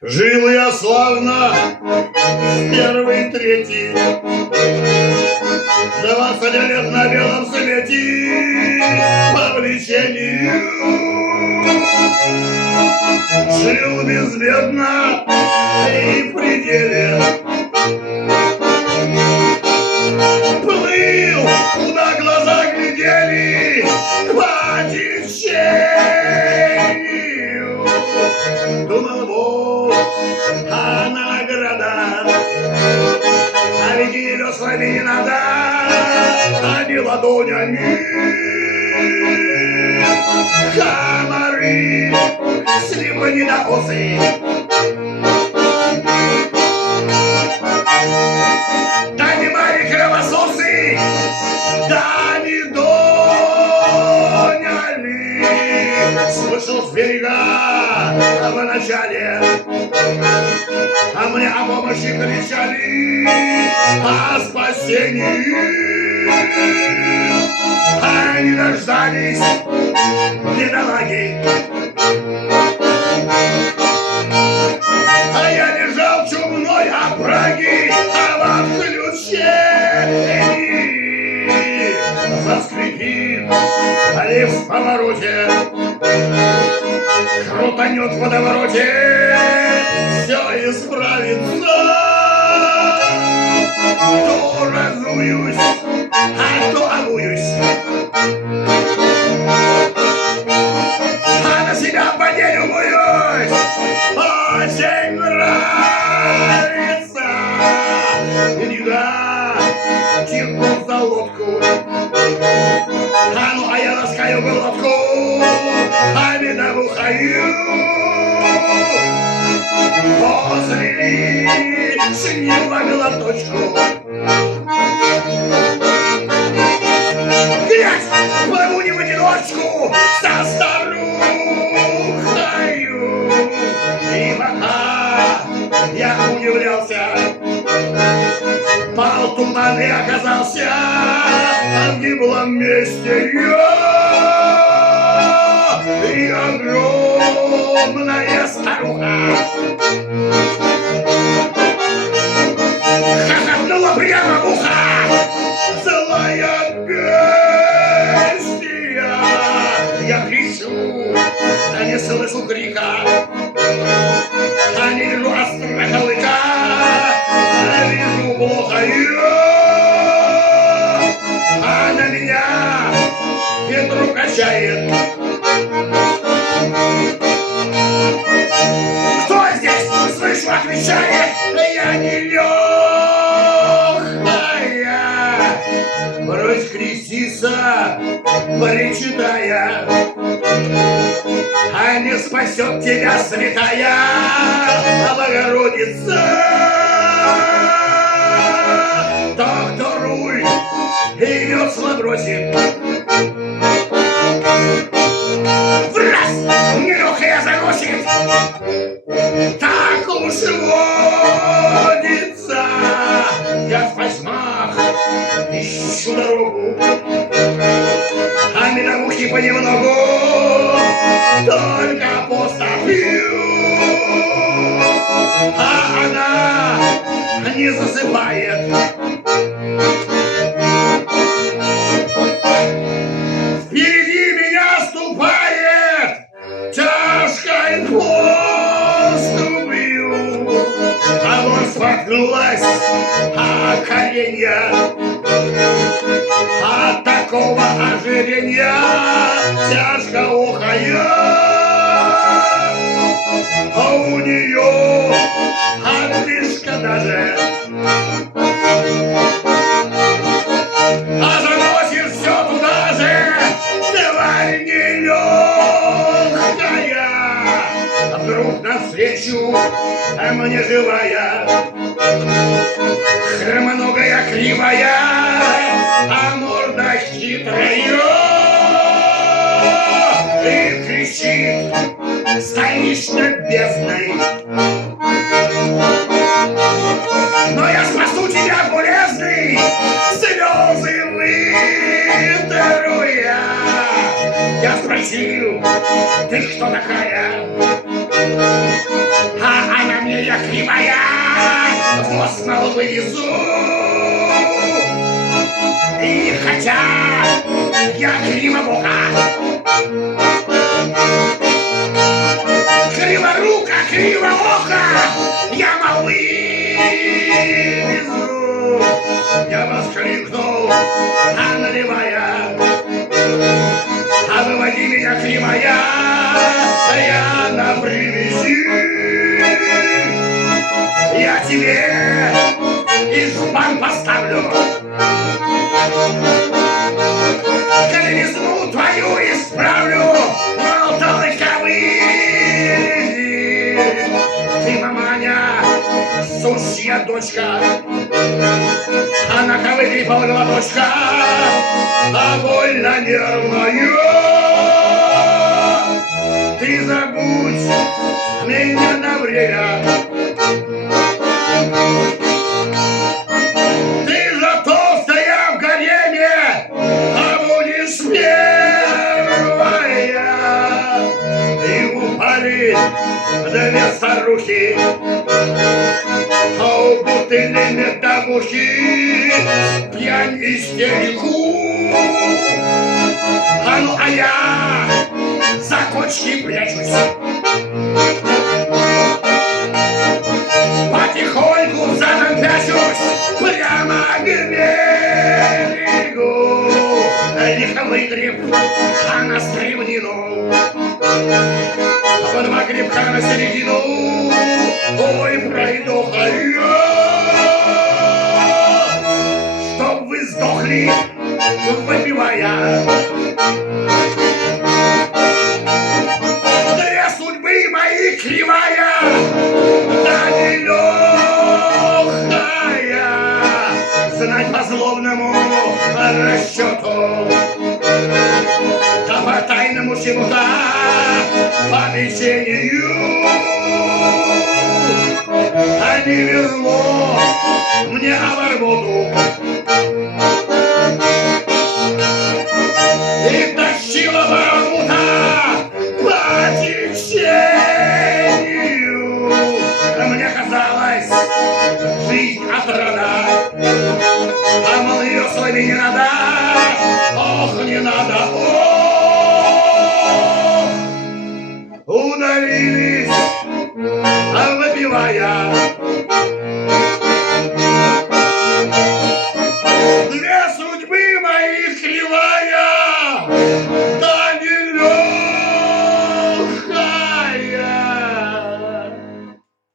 Жил я славно, первый, третий, 20 лет на белом свете по влечению. Жил безбедно и в пределе, плыл, куда глаза глядели, по течению. Думал, вот, а награда, а ведь ее слови не надо, а не ладонями. Комары, слепонедоусы, да не мои кровососы, да не доняли. Слышал с берега в начале, а мне о помощи кричали, о спасении. А не дождались бедолаги. А я лежал чумной овраги, а в отключении. Заскрипит лифт в повороте, крутанет в водовороте, все исправится. То разуюсь, а то обуюсь, а на себя поделюсь. Очень нравится. Книга тянут за лодку, а я ласкаю глотку, а медовухаю. После лишнего глоточку грязь, плыву не в одиночку со старухою. И пока я удивлялся, пал туман и оказался в гиблом месте я и огромная старуха хохотнула прямо в ухо. Злая бестия, я кричу, а не слышу крика, а не вижу страха лыка, а вижу плохо я, а на меня ветру качает. Кто здесь? Слышу, отвечает, я не легкая. Брось креститься, причитая, а не спасет тебя святая Богородица. Тот, кто руль и весла бросит, в раз нелегкая заносит. Так уж водится, я в пасьмах ищу дорогу, а медовухи понемногу только поступил, а она не засыпает. Впереди меня ступает тяжкой поступью, а вот споткнулась о коренья, от такого ожирения тяжко ухая, а у нее отлишка даже, а заносит все туда же, тварь нелегкая. А вдруг навстречу мне живая, хромоногая, кривая, а морда хитрая, и кричит стоишь над бездной. Но я спасу тебя, болезный, слезы вытру я. Я спросил, ты кто такая? А она снова вывезу. И хотя я кривобока, криворука, кривоока, я вывезу. Я воскликнул, а наливая, а выводи меня, кривая, я на привязи. Я тебе избан поставлю, кривизну твою исправлю, мол, только вывези. Ты, маманя, сущая дочка, она ковыгой полголоточка, а больно нервная. Ты забудь меня на время, ты же толстая в гареме, а будешь первая. И упали две старухи, а у бутыли медовухи пьянь истерику. А ну, а я за кочки прячусь, потихоньку задом прячусь прямо к берегу. Лиховый гриб, а на стремнину, по два грибка на середину. Ой, пройдоха я, чтоб вы сдохли, выпивая. Для судьбы моей кривая, да нелегкая, знать по злобному расчету, да по тайному чему-то помещению. А не везло мне обормоту, и тащила бармута по течению. Мне казалось, жизнь отрада, а мол, ее слове не надо, ох, не надо, ох. Удалились, выпивая,